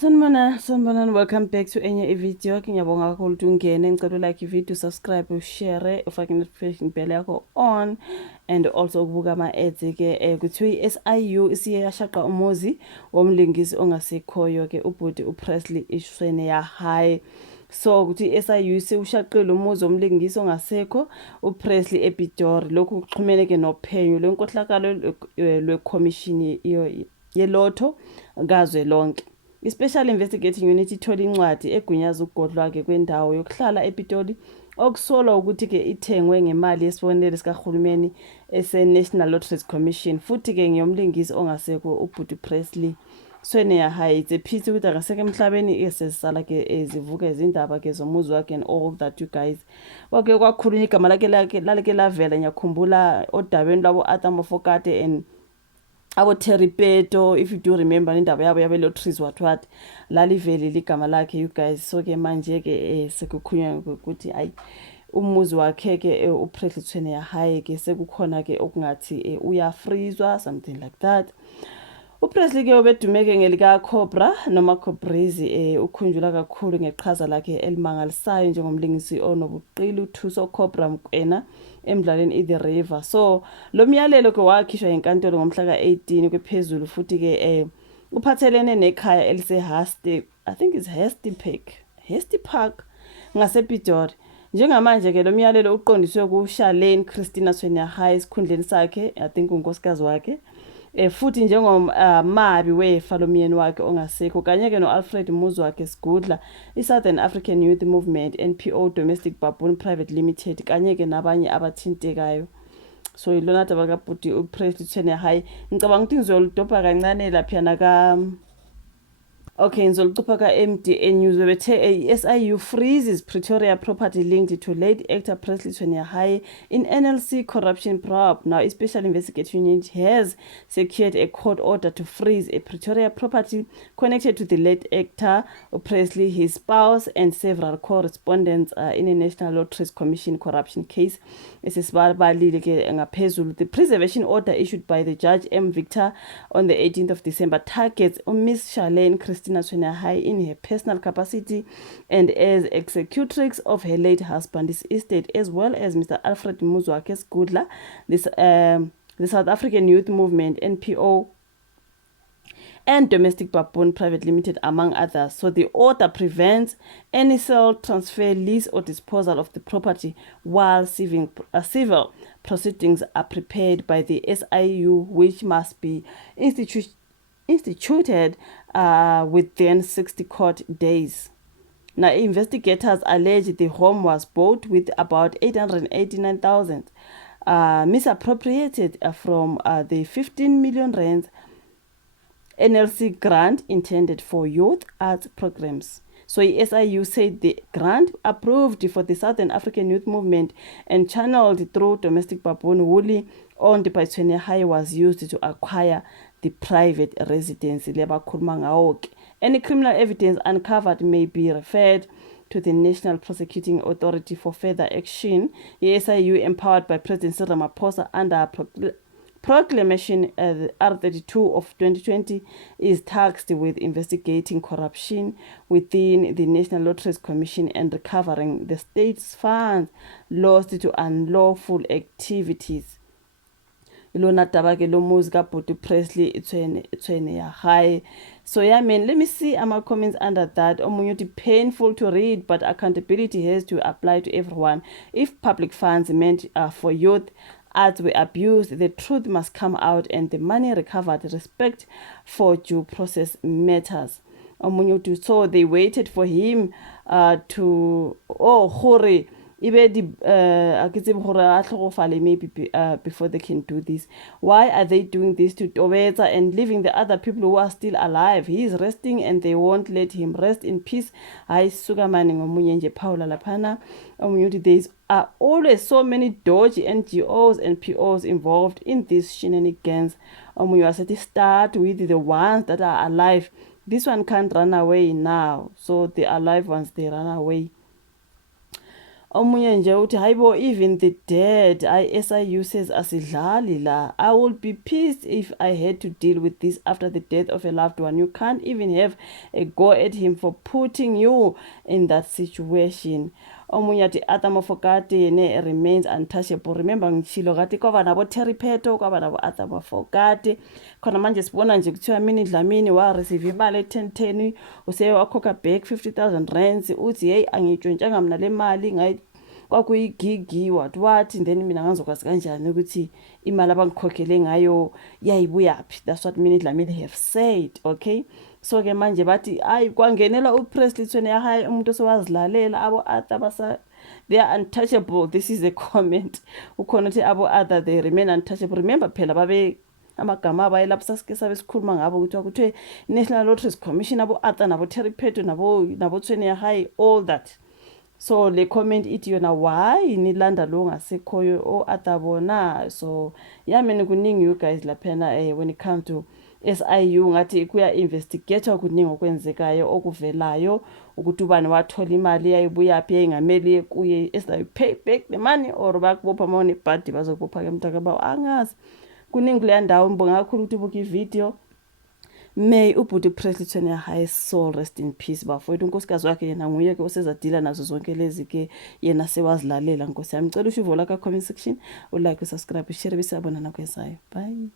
Sanibonani, welcome back to enye video. Ngiyabonga kakhulu ukuthi ungene, ngicela like ivideo, subscribe, ushare, ufake notification bell yakho on and also ukubuka ama-ads ke kuthiwa i-SIU isiye yashaqa umuzi womlingisi ongasekhoyo ke ubhuti uPresley Ishwene ya high. So ukuthi i-SIU sewushaqile umuzi womlingisi ongasekho uPresley ePitori. Lokhu kuxhumene ke nophenyo lwenkohlakalo lwekhomishini yelotho ngazwe lonke. I-Special Investigating Unit ithola incwadi egunyaza ukugodlwa-ke kwendawo yokuhlala ePitoli okusolwa ukuthi-ke ithengwe ngemali yesibonelelo sikahulumeni ese-National Lotteries Commission futhi-ke ngeyomlingisi ongasekho ubhuti Presley Ishwene ya high. It's a pity ukuthi akasekho emhlabeni sesisala-ke zivuka izindaba-ke zomuzi wakhe and all that you guys. Kwake kwakhulunywa igama lakhe lalike lavela, ngiyakhumbula odabeni lwabo-Arthur Mofokate and abo Terry Peto, if you do remember indaba yabo yabe lotteries what laliveli ligama lakhe you guys. So ke manje ke sekukhunywa ukuthi ayi umuzi wakhe ke uPresley Ishwene ya high ke sekukhona ke okungathi uyafreezwa something like that. uPresley ke ubedumeke ngelika Cobra noma Cobrizi ukhunjula kakhulu ngeqhaza lakhe elimangalisayo njengomlingisi onobuqili uThuso Cobra Mkwena emdlalweni The River. So lo myalelo ke wakhishwa enkantolo ngomhla ka-18 kwephezulu futhi ke uphathelene nekhaya elise-Hasty, I think it's Hasty Park ngasePitori. Njengamanje ke lo myalelo uqondiswe kuSharlene Christina Ishwene ya high esikhundleni sakhe, I think unkosikazi wakhe. Futhi njengomabi wefa lomyeni wakhe ongasekho kanye ke noAlfred Muzwakhe Sigudla iSouthern African Youth Movement NPO Domestic Baboon Private Limited kanye ke nabanye abathintekayo. So ilona daba kabhuti uPresley Ishwene ya high. Ngicabanga ukuthi ngizolidobha kancane laphiyana ka ngizolucupha ka-MDA News bethe SIU freezes Pretoria property linked to late actor Presley Ishwene ya high in NLC corruption probe. Now, a special investigation unit has secured a court order to freeze a Pretoria property connected to the late actor Presley, his spouse, and several correspondents in a National Lotteries Commission corruption case. The preservation order issued by the Judge M. Victor on the 18th of December targets Miss Charlene Christina Ishwene ya high in her personal capacity and as executrix of her late husband's estate, as well as Mr. Alfred Muzwakhe Sigudla, the South African Youth Movement NPO and Domestic Baboon Private Limited, among others. So the order prevents any sale, transfer, lease or disposal of the property while civil proceedings are prepared by the SIU, which must be instituted within 60 court days. Now, investigators allege the home was bought with about 889,000 misappropriated from the 15 million rand NLC grant intended for youth arts programs. So SIU said the grant approved for the Southern African Youth Movement and channeled through Domestic Baboon wholly owned by Ishwene ya high was used to acquire the private residence. Any criminal evidence uncovered may be referred to the National Prosecuting Authority for further action. The SIU, empowered by President Cyril Ramaphosa under Proclamation R32 of 2020, is tasked with investigating corruption within the National Lotteries Commission and recovering the state's funds lost to unlawful activities. Ilona daba ke lo muzi kabhuti Presley Ishwene ya high. So yeah man, let me see my comments under that. Omunye uthi painful to read, but accountability has to apply to everyone. If public funds meant for youth arts were abused, the truth must come out and the money recovered. Respect for due process matters. So they waited for him to hurry maybe before they can do this. Why are they doing this to Tobeta and leaving the other people who are still alive? He is resting and they won't let him rest in peace. There are always so many dodgy NGOs and POs involved in these shenanigans. Start with the ones that are alive. This one can't run away now, so the alive ones, they run away. Omunye nje uthi hayibo, even the dead, SIU says asidlali la. I would be pissed if I had to deal with this after the death of a loved one. You can't even have a go at him for putting you in that situation. Omunye athi Arthur Mafokate yena remains untouchable. Remember ngishilo kati kwaba nabo Terry Pheto, kwaba nabo Arthur Mafokate. Khona manje sibona nje kuthiwa Minnie Dlamini wa receive imali e1010 useye wakhokha back 50,000 rands uthi hey angitshontshanga mina le mali ngayi kwakuyigigi wathi then mina ngazokwazi kanjani ukuthi imali abangikhokhele ngayo yayibuyaphi. That's what Minnie Dlamini have said. Okay, so ke manje bathi hayi kwangenela uPresley Tshweneyagae hayi umuntu osewazilalela abo Arthur basa they are untouchable. This is a comment ukhona uthi abo Arthur they remain untouchable. Remember phela babe amagama abayelapho sasike sabe sikhuluma ngabo ukuthi kuthiwe National Lotteries Commission abo Arthur nabo Terry Pheto nabo Tshweneyagae all that. So le comment ithi yona why nilanda lo ngasekhoyo o Arthur bona. So yeah mina kuningi you guys laphana when it comes to SIU ngathi kuya investigate kuningi okwenzekayo okuvelayo ukuthi ubani wathola imali yayibuyaphi yayingameli kuye pay back the money or bakubopha mawone bhadi bazokubopha ke mntaka bawo angazi kuningi le ndawo mbonga kakhulu ukuthi ubuka ivideo. May ubhuti Presley Tshweneyagae soul rest in peace bafowethu. Unkosikazi wakhe yena nguye ke osezadila nazo zonke lezi ke yena sewazilalela. Nkosi yami ngicela usho ivo lakho comment section, ulike, usubscribe, ushare, bisabona nakwezayo. Bye.